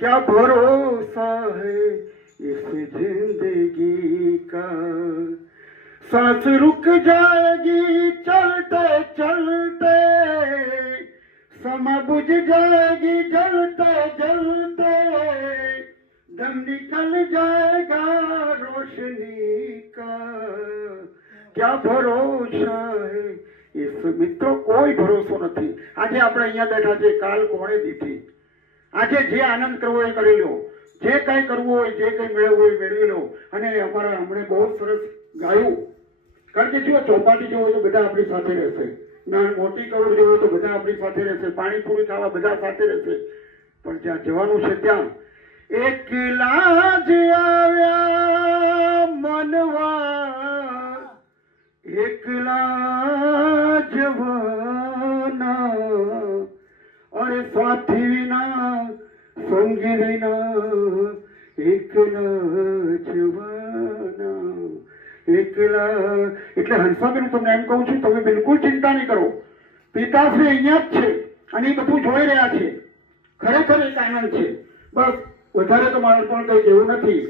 क्या भरोसा है इस जिंदगी का। सांस रुक जाएगी चलते चलते, समा बुझ जाएगी जलते जलते, दम निकल जाएगा रोशनी का। क्या भरोसा है इस। મિત્રો કોઈ ભરોસો નથી। આજે આપણે અહીંયા બેઠા છે, કાલ કોણે દીધી। આજે જે આનંદ કરવો એ કરી લો, જે કંઈ કરવું હોય, જે કંઈ મેળવવું હોય મેળવી લો। અને અમારા હમણાં બહુ સરસ ગાયું, કારણ કે જો ચોપાટી જો હોય તો બધા આપણી સાથે રહેશે, ના મોટી કરોડ જો હોય તો બધા આપણી સાથે રહેશે, પાણીપુરી ખાવા બધા સાથે રહેશે, પણ જ્યાં જવાનું છે ત્યાં એકલા જ આવ્યા મનવા, એકલા જવાના, અરે સાથી વિના સંગી વિના, એકલા જવાના, એકલા। એટલે હંસાબેન હું તમને એમ કહું છું, તમે બિલકુલ ચિંતા નહીં કરો, પિતાશ્રી અહીંયા જ છે અને એ બધું જોઈ રહ્યા છે। ખરેખર એક આનંદ છે, બસ વધારે તો મારે પણ કંઈ કહેવું નથી।